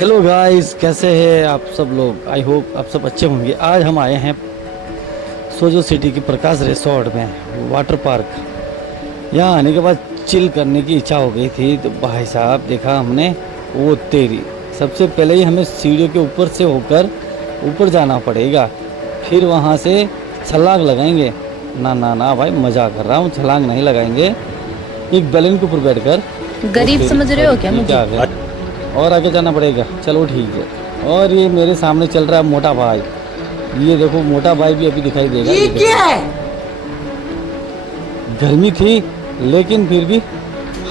Hello guys, कैसे हैं आप सब लोग। आई होप आप सब अच्छे होंगे। आज हम आए हैं सोजो सिटी की प्रकाश रिसोर्ट में, वाटर पार्क। यहाँ आने के बाद चिल करने की इच्छा हो गई थी, तो भाई साहब देखा हमने, वो तेरी। सबसे पहले ही हमें सीढ़ियों के ऊपर से होकर ऊपर जाना पड़ेगा, फिर वहाँ से छलांग लगाएंगे। ना ना ना भाई, मज़ा कर रहा हूँ, छलांग नहीं लगाएंगे। एक बैलून के ऊपर बैठकर। गरीब समझ रहे हो क्या मुझे? और आगे जाना पड़ेगा, चलो ठीक है। और ये मेरे सामने चल रहा है मोटा भाई। ये देखो, मोटा भाई भी अभी दिखाई देगा। ये क्या है? गर्मी थी लेकिन फिर भी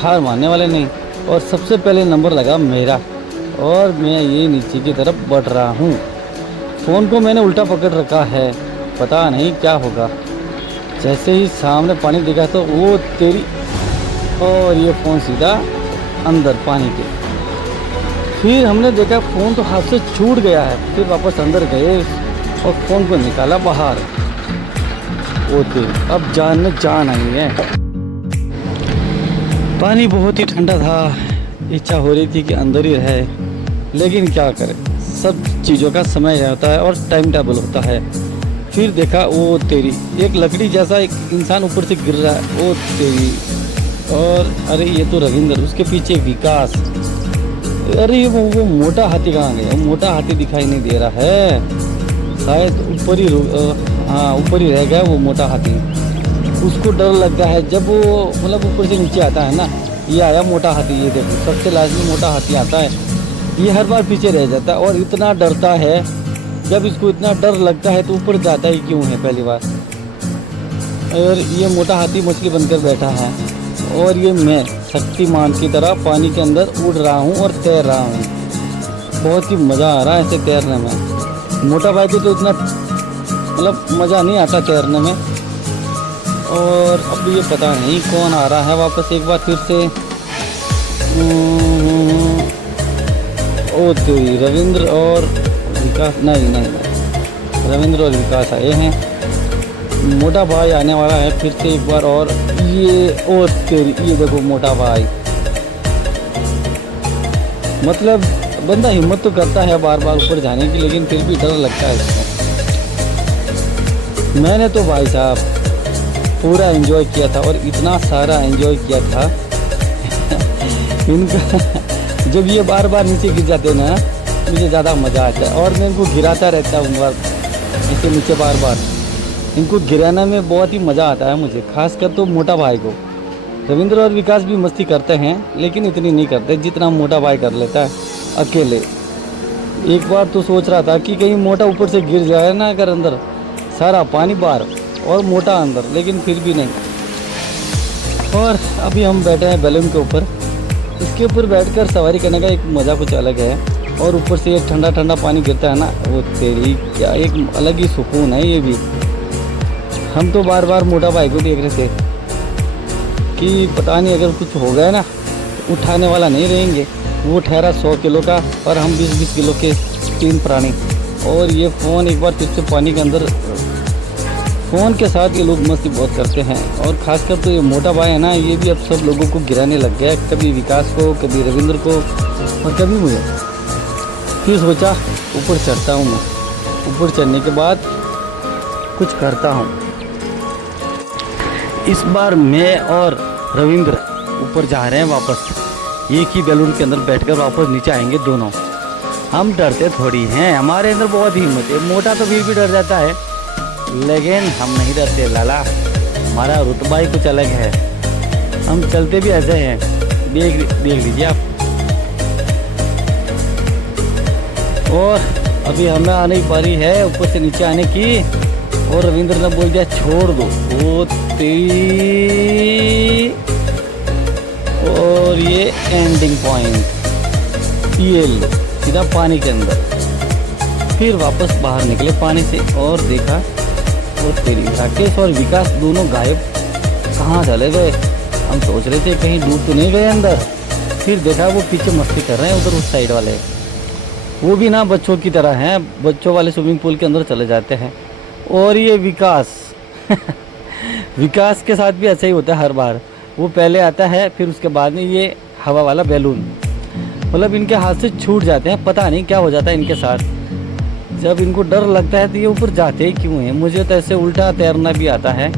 हार मानने वाले नहीं। और सबसे पहले नंबर लगा मेरा, और मैं ये नीचे की तरफ बढ़ रहा हूँ। फ़ोन को मैंने उल्टा पकड़ रखा है, पता नहीं क्या होगा। जैसे ही सामने पानी दिखा तो वो तेरी, और ये फ़ोन सीधा अंदर पानी के। फिर हमने देखा फ़ोन तो हाथ से छूट गया है। फिर वापस अंदर गए और फ़ोन को निकाला बाहर। वो तेरी, अब जान में जान आई है। पानी बहुत ही ठंडा था, इच्छा हो रही थी कि अंदर ही रहे, लेकिन क्या करें, सब चीज़ों का समय होता है और टाइम टेबल होता है। फिर देखा वो तेरी, एक लकड़ी जैसा एक इंसान ऊपर से गिर रहा है। वो तेरी, और अरे ये तो रविंद्र, उसके पीछे विकास। अरे वो मोटा हाथी कहाँ गया? मोटा हाथी दिखाई नहीं दे रहा है, शायद ऊपर ही हाँ ऊपर ही रह गया वो मोटा हाथी। उसको डर लगता है जब वो मतलब ऊपर से नीचे आता है ना। ये आया मोटा हाथी, ये देखो सबसे लास्ट में मोटा हाथी आता है। ये हर बार पीछे रह जाता है और इतना डरता है। जब इसको इतना डर लगता है तो ऊपर जाता ही क्यों है पहली बार। और ये मोटा हाथी मछली बनकर बैठा है, और ये मैं शक्तिमान की तरह पानी के अंदर उड़ रहा हूँ और तैर रहा हूँ। बहुत ही मज़ा आ रहा है ऐसे तैरने में। मोटा भाई को तो इतना मतलब मज़ा नहीं आता तैरने में। और अब ये पता नहीं कौन आ रहा है वापस एक बार फिर से। ओ तो रविंद्र और विकास, नहीं, रविंद्र और विकास आए हैं। मोटा भाई आने वाला है फिर से एक बार। और ये और तेरी, ये देखो मोटा भाई। मतलब बंदा हिम्मत तो करता है बार बार ऊपर जाने की, लेकिन फिर भी डर लगता है इसको। मैंने तो भाई साहब पूरा एंजॉय किया था, और इतना सारा एंजॉय किया था इनका। जब ये बार बार नीचे गिर जाते ना, मुझे ज़्यादा मज़ा आता है, और मैं इनको गिराता रहता हूँ इसके नीचे बार बार। इनको गिराने में बहुत ही मज़ा आता है मुझे, खासकर तो मोटा भाई को। रविंद्र और विकास भी मस्ती करते हैं, लेकिन इतनी नहीं करते जितना मोटा भाई कर लेता है अकेले। एक बार तो सोच रहा था कि कहीं मोटा ऊपर से गिर जाए ना, अगर अंदर सारा पानी बाहर और मोटा अंदर, लेकिन फिर भी नहीं। और अभी हम बैठे हैं बैलून के ऊपर। इसके ऊपर बैठकर सवारी करने का एक मज़ा कुछ अलग है, और ऊपर से ये ठंडा ठंडा पानी गिरता है ना, वो तेरी क्या एक अलग ही सुकून है ये भी। हम तो बार बार मोटा भाई को देख रहे थे कि पता नहीं अगर कुछ हो गया ना तो उठाने वाला नहीं रहेंगे। वो ठहरा 100 किलो का, और हम 20-20 किलो के 3 प्राणी। और ये फ़ोन एक बार फिर से पानी के अंदर। फ़ोन के साथ ये लोग मस्ती बहुत करते हैं, और ख़ासकर तो ये मोटा भाई है ना, ये भी अब सब लोगों को गिराने लग गया है। कभी विकास को, कभी रविंद्र को, और कभी मुझे। फिर सोचा ऊपर चढ़ता हूँ मैं। ऊपर चढ़ने के बाद कुछ करता हूँ। इस बार मैं और रविंद्र ऊपर जा रहे हैं वापस। एक ही बैलून के अंदर बैठकर वापस नीचे आएंगे दोनों। हम डरते थोड़ी हैं, हमारे अंदर बहुत हिम्मत है। मोटा तो फिर भी डर जाता है, लेकिन हम नहीं डरते लाला। हमारा रुतबा ही कुछ अलग है, हम चलते भी ऐसे हैं। देख लीजिए आप। और अभी हमें आने की बारी है ऊपर से नीचे आने की, और रविंद्र ने बोल दिया छोड़ दो। वो तेरी, और ये एंडिंग पॉइंट, ये लो सीधा पानी के अंदर। फिर वापस बाहर निकले पानी से, और देखा वो तेरी, राकेश और विकास दोनों गायब, कहाँ चले गए। हम सोच रहे थे कहीं दूर तो नहीं गए अंदर। फिर देखा वो पीछे मस्ती कर रहे हैं उधर उस साइड वाले। वो भी ना बच्चों की तरह हैं, बच्चों वाले स्विमिंग पूल के अंदर चले जाते हैं। और ये विकास विकास के साथ भी ऐसा ही होता है हर बार। वो पहले आता है, फिर उसके बाद में ये हवा वाला बैलून। मतलब इनके हाथ से छूट जाते हैं, पता नहीं क्या हो जाता है इनके साथ। जब इनको डर लगता है तो ये ऊपर जाते ही क्यों हैं। मुझे तो ऐसे उल्टा तैरना भी आता है,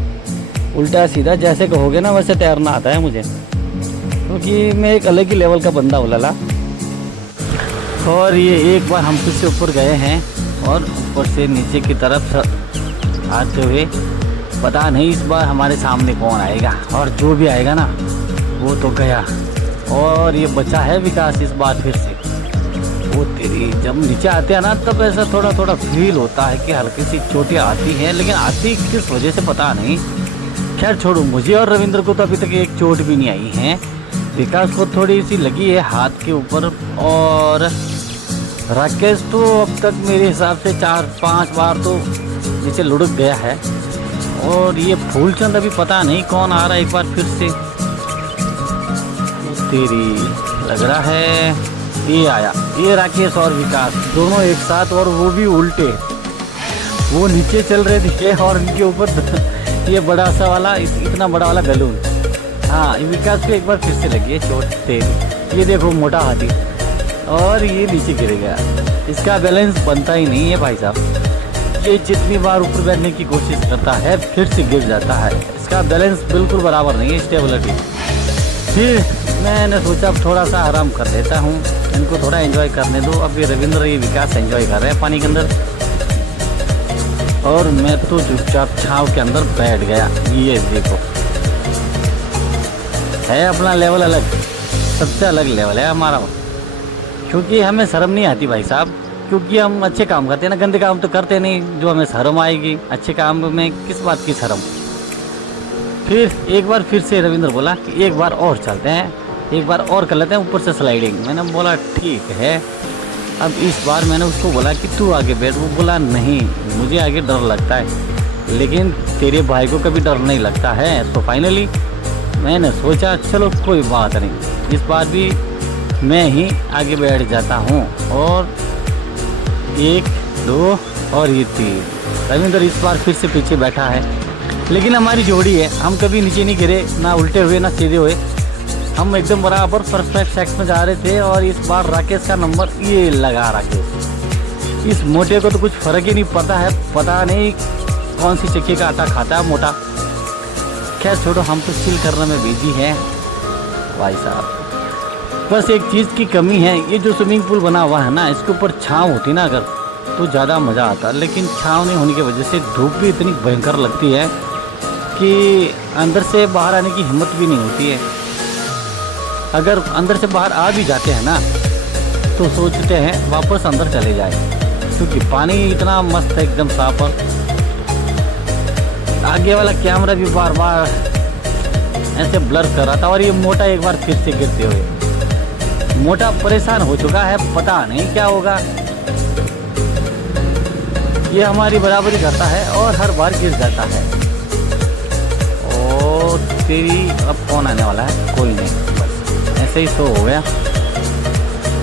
उल्टा सीधा जैसे कहोगे ना वैसे तैरना आता है मुझे, क्योंकि मैं एक अलग ही लेवल का बंदा हूँ लाला। और ये एक बार हम फिर से ऊपर गए हैं और ऊपर से नीचे की तरफ आते हुए पता नहीं इस बार हमारे सामने कौन आएगा, और जो भी आएगा ना वो तो गया। और ये बचा है विकास इस बार फिर से। वो तेरी जब नीचे आते हैं ना तब ऐसा थोड़ा थोड़ा फील होता है कि हल्की सी चोटें आती हैं, लेकिन आती किस वजह से पता नहीं। खैर छोड़ो, मुझे और रविंद्र को तो अभी तक एक चोट भी नहीं आई है। विकास को थोड़ी सी लगी है हाथ के ऊपर, और राकेश तो अब तक मेरे हिसाब से 4-5 बार तो नीचे लुढ़क गया है। और ये फूलचंद अभी पता नहीं कौन आ रहा है एक बार फिर से। तेरी लग रहा है ये आया, ये राकेश और विकास दोनों एक साथ, और वो भी उल्टे। वो नीचे चल रहे थे और इनके ऊपर ये बड़ा सा वाला, इतना बड़ा वाला बैलून। हाँ, विकास को एक बार फिर से लगी है चोट तेरी। ये देखो मोटा हाथी, और ये नीचे गिर गया। इसका बैलेंस बनता ही नहीं है भाई साहब। ये जितनी बार ऊपर बैठने की कोशिश करता है फिर से गिर जाता है। इसका बैलेंस बिल्कुल बराबर नहीं है, स्टेबिलिटी। फिर मैंने सोचा अब थोड़ा सा आराम कर लेता हूँ, इनको थोड़ा एंजॉय करने दो। अब ये रविंद्र ये विकास एंजॉय कर रहे हैं पानी के अंदर, और मैं तो चुपचाप छाव के अंदर बैठ गया। ये देखो है अपना लेवल अलग, सबसे अलग लेवल है हमारा, क्योंकि हमें शर्म नहीं आती भाई साहब। क्योंकि हम अच्छे काम करते हैं ना, गंदे काम तो करते नहीं जो हमें शर्म आएगी। अच्छे काम में किस बात की शर्म। फिर एक बार फिर से रविंद्र बोला कि एक बार और चलते हैं, एक बार और कर लेते हैं ऊपर से स्लाइडिंग। मैंने बोला ठीक है। अब इस बार मैंने उसको बोला कि तू आगे बैठ। वो बोला नहीं, मुझे आगे डर लगता है। लेकिन तेरे भाई को कभी डर नहीं लगता है। तो फाइनली मैंने सोचा चलो कोई बात नहीं, इस बार भी मैं ही आगे बैठ जाता हूँ। और 1, 2 और ये 3। रविंद्र इस बार फिर से पीछे बैठा है, लेकिन हमारी जोड़ी है, हम कभी नीचे नहीं गिरे, ना उल्टे हुए ना सीधे हुए। हम एकदम बराबर परफेक्ट सेक्स में जा रहे थे। और इस बार राकेश का नंबर ये लगा। राकेश इस मोटे को तो कुछ फ़र्क ही नहीं पड़ता है, पता नहीं कौन सी चक्की का आटा खाता है मोटा। खैर छोड़ो, हम तो चिल करने में बिजी हैं भाई साहब। बस एक चीज़ की कमी है, ये जो स्विमिंग पूल बना हुआ है ना, इसके ऊपर छाँव होती ना अगर तो ज़्यादा मज़ा आता। लेकिन छाँव नहीं होने की वजह से धूप भी इतनी भयंकर लगती है कि अंदर से बाहर आने की हिम्मत भी नहीं होती है। अगर अंदर से बाहर आ भी जाते हैं ना तो सोचते हैं वापस अंदर चले जाए, क्योंकि पानी इतना मस्त है, एकदम साफ। और आगे वाला कैमरा भी बार बार ऐसे ब्लर कर रहा था। और ये मोटा एक बार फिर से गिरते हुए, मोटा परेशान हो चुका है, पता नहीं क्या होगा। ये हमारी बराबरी करता है और हर बार गिर जाता है। और तेरी अब कौन आने वाला है, कोई नहीं, बस ऐसे ही शो हो गया।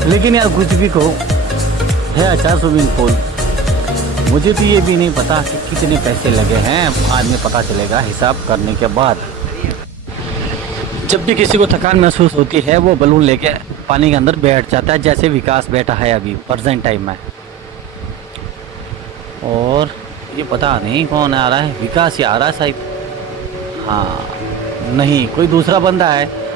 लेकिन यार कुछ भी कहो, है अच्छा स्विमिंग पूल। मुझे तो ये भी नहीं पता कि कितने पैसे लगे हैं, आज में पता चलेगा हिसाब करने के बाद। जब भी किसी को थकान महसूस होती है वो बलून लेके पानी के अंदर बैठ जाता है, जैसे विकास बैठा है अभी प्रेजेंट टाइम में। और ये पता नहीं कौन आ रहा है, विकास ही आ रहा है शायद। हाँ नहीं, कोई दूसरा बंदा है।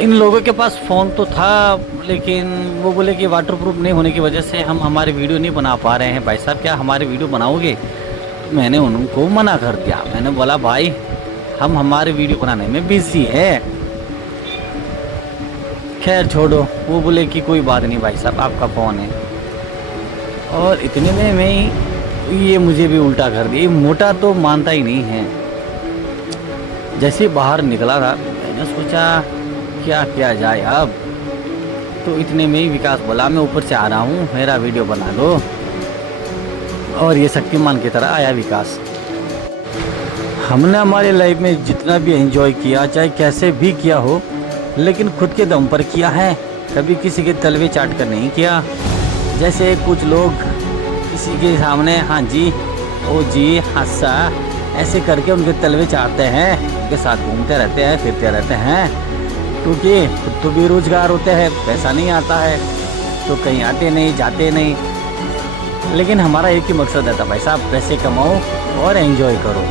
इन लोगों के पास फ़ोन तो था, लेकिन वो बोले कि वाटरप्रूफ नहीं होने की वजह से हम हमारे वीडियो नहीं बना पा रहे हैं। भाई साहब क्या हमारे वीडियो बनाओगे? तो मैंने उनको मना कर दिया। मैंने बोला भाई हम हमारे वीडियो बनाने में बिजी है। खैर छोड़ो, वो बोले कि कोई बात नहीं भाई साहब, आपका फ़ोन है। और इतने में मैं ये मुझे भी उल्टा कर दिया। मोटा तो मानता ही नहीं है। जैसे बाहर निकला था मैंने सोचा क्या किया जाए अब, तो इतने में ही विकास बोला मैं ऊपर से आ रहा हूँ, मेरा वीडियो बना दो। और ये शक्तिमान की तरह आया विकास। हमने हमारे लाइफ में जितना भी एंजॉय किया, चाहे कैसे भी किया हो, लेकिन खुद के दम पर किया है, कभी किसी के तलवे चाट कर नहीं किया। जैसे कुछ लोग किसी के सामने हाँ जी ओ जी हंसा ऐसे करके उनके तलवे चाटते हैं, उनके साथ घूमते रहते हैं, फिरते रहते हैं। क्योंकि खुद तो बेरोजगार होते हैं, पैसा नहीं आता है तो कहीं आते नहीं जाते नहीं। लेकिन हमारा एक ही मकसद रहता भाई साहब, पैसे कमाओ और एंजॉय करो।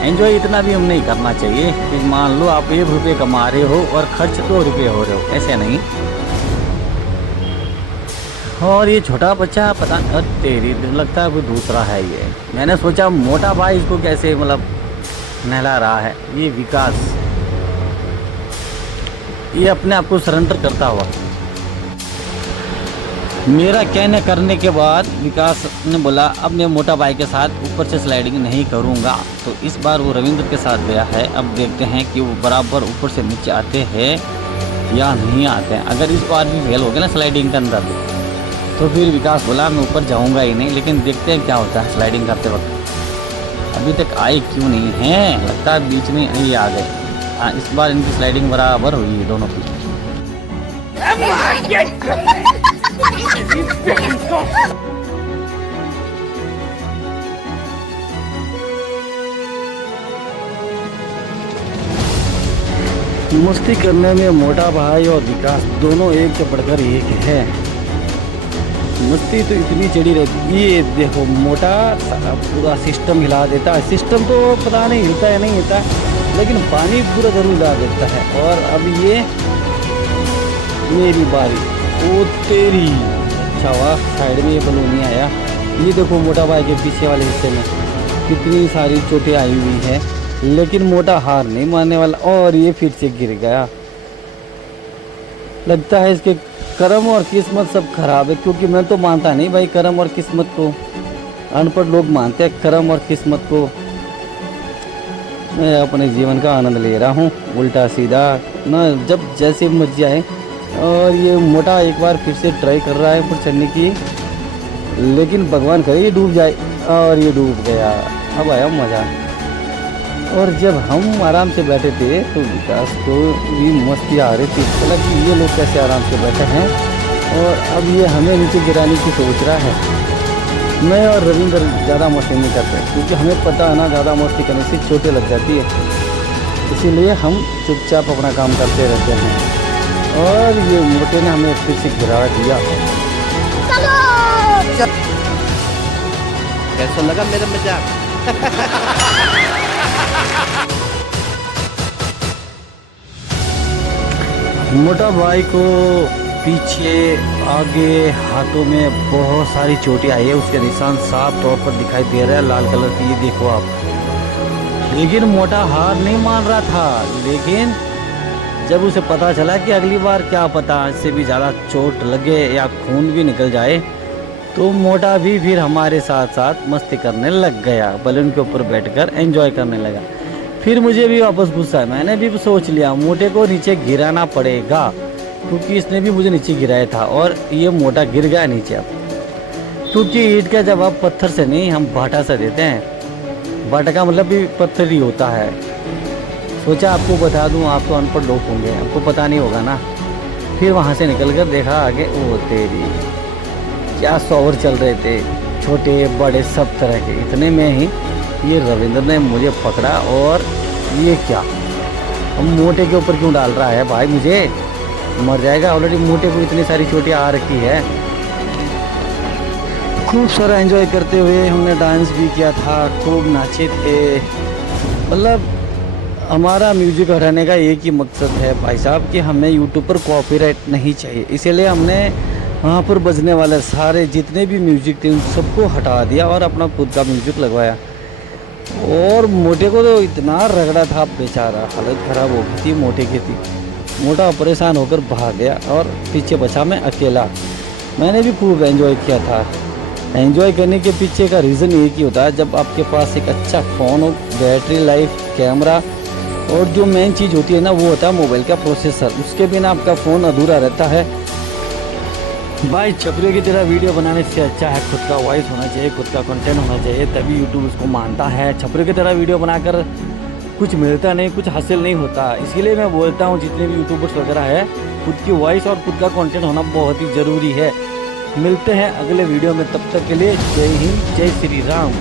एंजॉय इतना भी हम नहीं करना चाहिए कि मान लो आप 1 रुपये कमा रहे हो और खर्च 2 रुपये हो रहे हो, ऐसे नहीं। और ये छोटा बच्चा पता नहीं तेरी लगता है कोई दूसरा है ये। मैंने सोचा मोटा भाई इसको कैसे मतलब नहला रहा है। ये विकास, ये अपने आप को सरेंडर करता हुआ। मेरा कहने करने के बाद विकास ने बोला अब मैं मोटा भाई के साथ ऊपर से स्लाइडिंग नहीं करूंगा। तो इस बार वो रविंद्र के साथ गया है। अब देखते हैं कि वो बराबर ऊपर से नीचे आते हैं या नहीं आते हैं। अगर इस बार भी फेल हो गया ना स्लाइडिंग के अंदर, तो फिर विकास बोला मैं ऊपर जाऊंगा ही नहीं। लेकिन देखते हैं क्या होता है स्लाइडिंग करते वक्त। अभी तक आए क्यों नहीं हैं, लगता है बीच में ये आ गए। हाँ, इस बार इनकी स्लाइडिंग बराबर हुई है दोनों की। मस्ती करने में मोटा भाई और विकास दोनों एक से बढ़कर एक है। मस्ती तो इतनी चढ़ी रहती। ये देखो मोटा पूरा सिस्टम हिला देता है। सिस्टम तो पता नहीं हिलता है नहीं हिलता, लेकिन पानी पूरा जरूर हिला देता है। और अब ये मेरी बारी। ओ तेरी, अच्छा हुआ साइड में ये बलूनी आया। ये देखो मोटा भाई के पीछे वाले हिस्से में कितनी सारी चोटें आई हुई है, लेकिन मोटा हार नहीं मानने वाला। और ये फिर से गिर गया। लगता है इसके कर्म और किस्मत सब खराब है, क्योंकि मैं तो मानता नहीं भाई कर्म और किस्मत को। अनपढ़ लोग मानते हैं कर्म और किस्मत को। मैं अपने जीवन का आनंद ले रहा हूँ उल्टा सीधा ना, जब जैसे मर्जी आए। और ये मोटा एक बार फिर से ट्राई कर रहा है ऊपर चढ़ने की, लेकिन भगवान करे ये डूब जाए। और ये डूब गया। अब आया मज़ा। और जब हम आराम से बैठे थे तो विकास को भी मस्ती आ रही थी, मतलब कि ये लोग कैसे आराम से बैठे हैं। और अब ये हमें नीचे गिराने की सोच रहा है। मैं और रविंद्र ज़्यादा मस्ती नहीं करते, क्योंकि हमें पता है ना ज़्यादा मस्ती करने से चोटें लग जाती है। इसीलिए हम चुपचाप अपना काम करते रहते हैं। और ये मोटे ने हमें फिर से गिरा दिया। कैसा लगा मेरा मजाक? मोटा भाई को पीछे आगे हाथों में बहुत सारी चोटें आई है। उसके निशान साफ तौर पर दिखाई दे रहा है लाल कलर की, ये देखो आप। लेकिन मोटा हार नहीं मान रहा था। लेकिन जब उसे पता चला कि अगली बार क्या पता इससे भी ज़्यादा चोट लगे या खून भी निकल जाए, तो मोटा भी फिर हमारे साथ साथ मस्ती करने लग गया। बलून के ऊपर बैठकर एंजॉय करने लगा। फिर मुझे भी वापस गुस्सा है। मैंने भी सोच लिया मोटे को नीचे गिराना पड़ेगा, क्योंकि इसने भी मुझे नीचे गिराया था। और ये मोटा गिर गया नीचे। अब क्योंकि ईंट का जवाब पत्थर से नहीं, हम भाटा से देते हैं। भाटा का मतलब भी पत्थर ही होता है। सोचा आपको बता दूं, आप तो अनपढ़ लोग होंगे, आपको पता नहीं होगा ना। फिर वहाँ से निकल कर देखा आगे, ओ तेरी क्या शौर चल रहे थे, छोटे बड़े सब तरह के। इतने में ही ये रविंद्र ने मुझे पकड़ा। और ये क्या, हम मोटे के ऊपर क्यों डाल रहा है भाई, मुझे मर जाएगा। ऑलरेडी मोटे को इतनी सारी चोटें आ रखी है। खूब सारा एंजॉय करते हुए हमने डांस भी किया था, खूब नाचे थे। मतलब हमारा म्यूजिक हटाने का एक ही मकसद है भाई साहब कि हमें यूट्यूब पर कॉपीराइट नहीं चाहिए। इसीलिए हमने वहाँ पर बजने वाले सारे जितने भी म्यूजिक थे उन सबको हटा दिया और अपना खुद का म्यूजिक लगवाया। और मोटे को तो इतना रगड़ा था बेचारा, हालत ख़राब हो गई थी मोटे की थी। मोटा परेशान होकर भाग गया और पीछे बचा मैं अकेला। मैंने भी खूब एंजॉय किया था। एंजॉय करने के पीछे का रीज़न एक ही होता है, जब आपके पास एक अच्छा फ़ोन हो, बैटरी लाइफ, कैमरा, और जो मेन चीज़ होती है ना वो होता है मोबाइल का प्रोसेसर। उसके बिना आपका फ़ोन अधूरा रहता है। भाई छपरियों की तरह वीडियो बनाने से अच्छा है खुद का वॉइस होना चाहिए, खुद का कंटेंट होना चाहिए, तभी यूट्यूब उसको मानता है। छपरियों की तरह वीडियो बनाकर कुछ मिलता नहीं, कुछ हासिल नहीं होता। इसीलिए मैं बोलता हूँ जितने भी यूट्यूबर्स वगैरह है, खुद की वॉइस और खुद का कंटेंट होना बहुत ही ज़रूरी है। मिलते हैं अगले वीडियो में, तब तक के लिए जय हिंद, जय श्री राम।